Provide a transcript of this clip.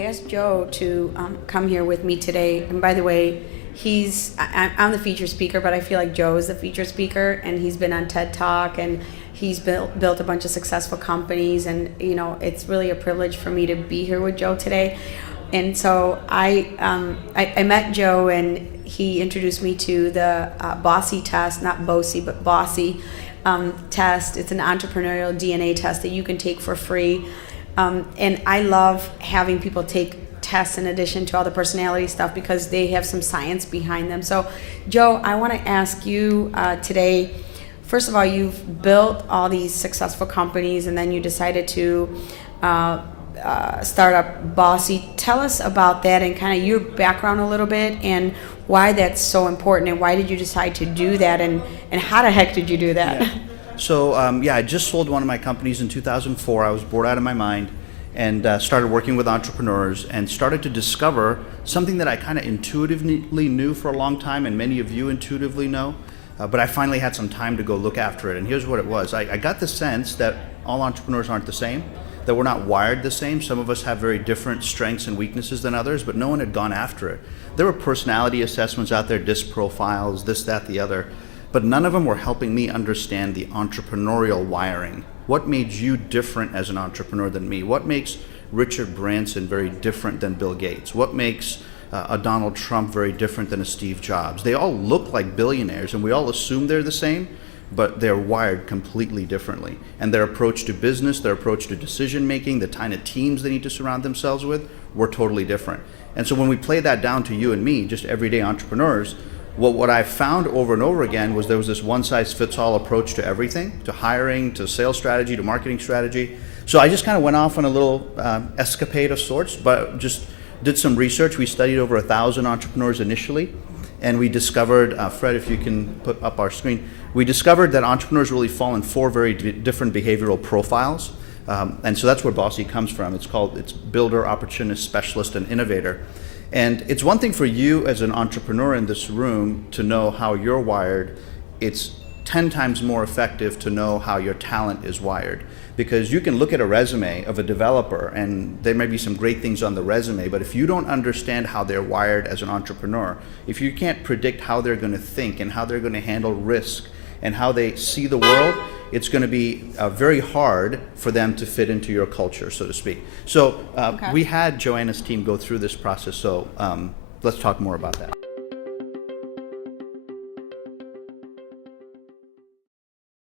I asked Joe to come here with me today. And by the way, I'm the feature speaker, but I feel like Joe is the feature speaker, and he's been on TED Talk, and he's built a bunch of successful companies, and it's really a privilege for me to be here with Joe today. And so I met Joe, and he introduced me to the BOSI test, not BOSI, but BOSI test. It's an entrepreneurial DNA test that you can take for free. And I love having people take tests in addition to all the personality stuff because they have some science behind them. So, Joe, I want to ask you today, first of all, you've built all these successful companies, and then you decided to start up BOSI. Tell us about that and kind of your background a little bit and why that's so important, and why did you decide to do that, and how the heck did you do that? Yeah. So I just sold one of my companies in 2004. I was bored out of my mind and started working with entrepreneurs and started to discover something that I kind of intuitively knew for a long time, and many of you intuitively know, but I finally had some time to go look after it. And here's what it was. I got the sense that all entrepreneurs aren't the same, that we're not wired the same. Some of us have very different strengths and weaknesses than others, but no one had gone after it. There were personality assessments out there, DISC profiles, this, that, the other, but none of them were helping me understand the entrepreneurial wiring. What made you different as an entrepreneur than me? What makes Richard Branson very different than Bill Gates? What makes a Donald Trump very different than a Steve Jobs? They all look like billionaires, and we all assume they're the same, but they're wired completely differently. And their approach to business, their approach to decision making, the kind of teams they need to surround themselves with, were totally different. And so when we play that down to you and me, just everyday entrepreneurs, what I found over and over again was there was this one-size-fits-all approach to everything, to hiring, to sales strategy, to marketing strategy. So I just kind of went off on a little escapade of sorts, but just did some research. We studied over 1,000 entrepreneurs initially, and we discovered, Fred, if you can put up our screen, we discovered that entrepreneurs really fall in 4 very different behavioral profiles. And so that's where BOSI comes from. It's builder, opportunist, specialist, and innovator. And it's one thing for you as an entrepreneur in this room to know how you're wired. It's 10 times more effective to know how your talent is wired. Because you can look at a resume of a developer, and there may be some great things on the resume, but if you don't understand how they're wired as an entrepreneur, if you can't predict how they're going to think and how they're going to handle risk and how they see the world, it's going to be very hard for them to fit into your culture, so to speak. So we had Joanna's team go through this process, so let's talk more about that.